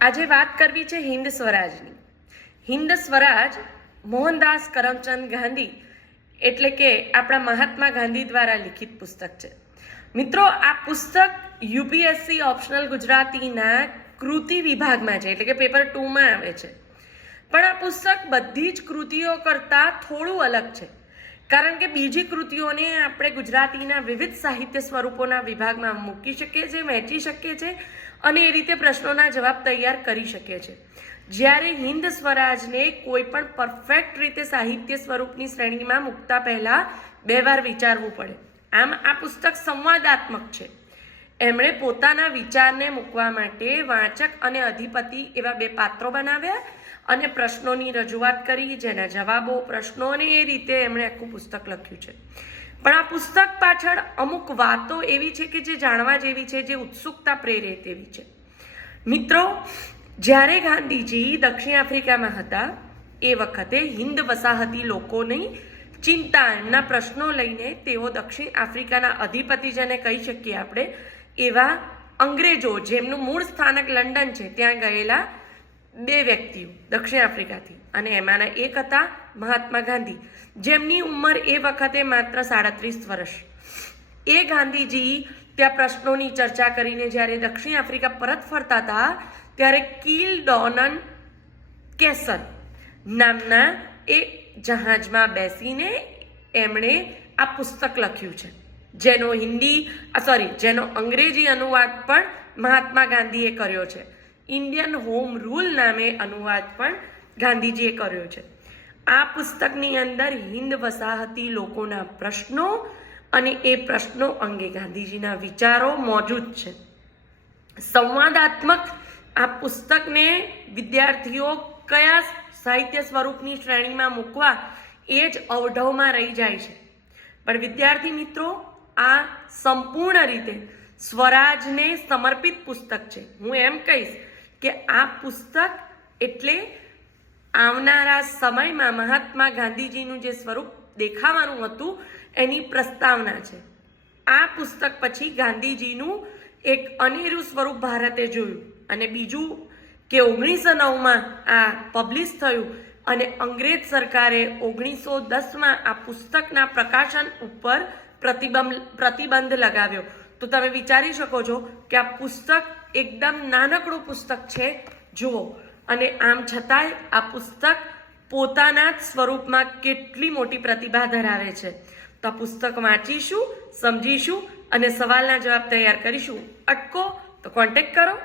આજે વાત કરવી છે હિન્દ સ્વરાજની. હિન્દ સ્વરાજ મોહનદાસ કરમચંદ ગાંધી એટલે કે આપણા મહાત્મા ગાંધી દ્વારા લિખિત પુસ્તક છે. મિત્રો, આ પુસ્તક યુપીએસસી ઓપ્શનલ ગુજરાતીના કૃતિ વિભાગમાં છે, એટલે કે પેપર 2માં આવે છે. પણ આ પુસ્તક બધી જ કૃતિઓ કરતાં થોડું અલગ છે, કારણ કે બીજી કૃતિઓને આપણે ગુજરાતીના વિવિધ સાહિત્ય સ્વરૂપોના વિભાગમાં મૂકી શકીએ છીએ, વહેંચી શકીએ છીએ અને એ રીતે પ્રશ્નોના જવાબ તૈયાર કરી શકીએ છીએ. જ્યારે હિન્દ સ્વરાજને કોઈ પણ પરફેક્ટ રીતે સાહિત્ય સ્વરૂપની શ્રેણીમાં મૂકતા પહેલાં 2 વાર વિચારવું પડે. આમ આ પુસ્તક સંવાદાત્મક છે. એમણે પોતાના વિચારને મૂકવા માટે વાચક અને અધિપતિ એવા 2 પાત્રો બનાવ્યા અને પ્રશ્નોની રજૂઆત કરી, જેના જવાબો, પ્રશ્નો અને એ રીતે એમણે આખું પુસ્તક લખ્યું છે. પણ આ પુસ્તક પાછળ અમુક વાતો એવી છે કે જે જાણવા જેવી છે, જે ઉત્સુકતા પ્રેરે તેવી છે. મિત્રો, જ્યારે ગાંધીજી દક્ષિણ આફ્રિકામાં હતા એ વખતે હિન્દ વસાહતી લોકોની ચિંતા, એમના પ્રશ્નો લઈને તેઓ દક્ષિણ આફ્રિકાના અધિપતિ જેને કહી શકીએ આપણે, એવા અંગ્રેજો જેમનું મૂળ સ્થાનક લંડન છે, ત્યાં ગયેલા 2 વ્યક્તિઓ દક્ષિણ આફ્રિકાથી, અને એમાંના એક હતા મહાત્મા ગાંધી, જેમની ઉંમર એ વખતે માત્ર 37 વર્ષ. એ ગાંધીજી ત્યાં પ્રશ્નોની ચર્ચા કરીને જ્યારે દક્ષિણ આફ્રિકા પરત ફરતા હતા ત્યારે કિલડોનન કેસલ નામના એ જહાજમાં બેસીને એમણે આ પુસ્તક લખ્યું છે, જેનો અંગ્રેજી અનુવાદ પણ મહાત્મા ગાંધીએ કર્યો છે. ઇન્ડિયન હોમ રૂલ નામે અનુવાદ પણ ગાંધીજીએ કર્યો છે. આ પુસ્તકની અંદર હિન્દ વસાહતી લોકોના પ્રશ્નો અને એ પ્રશ્નો અંગે ગાંધીજીના વિચારો મોજૂદ છે. સંવાદાત્મક આ પુસ્તકને વિદ્યાર્થીઓ કયા સાહિત્ય સ્વરૂપની શ્રેણીમાં મૂકવા એ જ અવઢવમાં રહી જાય છે. પણ વિદ્યાર્થી મિત્રો, આ સંપૂર્ણ રીતે સ્વરાજને સમર્પિત પુસ્તક છે. હું એમ કહીશ કે આ પુસ્તક એટલે આવનારા સમયમાં મહાત્મા ગાંધીજીનું જે સ્વરૂપ દેખાવાનું હતું એની પ્રસ્તાવના છે. આ પુસ્તક પછી ગાંધીજીનું એક અનેરું સ્વરૂપ ભારતે જોયું, અને બીજું કે 1909માં આ પબ્લિશ થયું અને અંગ્રેજ સરકારે 1910માં આ પુસ્તકના પ્રકાશન ઉપર પ્રતિબંધ લગાવ્યો. તો તમે વિચારી શકો છો કે આ પુસ્તક એકદમ નાનકડું પુસ્તક છે, જુઓ, અને આમ છતાંય આ પુસ્તક પોતાના જ સ્વરૂપમાં કેટલી મોટી પ્રતિભા ધરાવે છે. તો આ પુસ્તક વાંચીશું, સમજીશું અને સવાલના જવાબ તૈયાર કરીશું. અટકો તો કોન્ટેક્ટ કરો.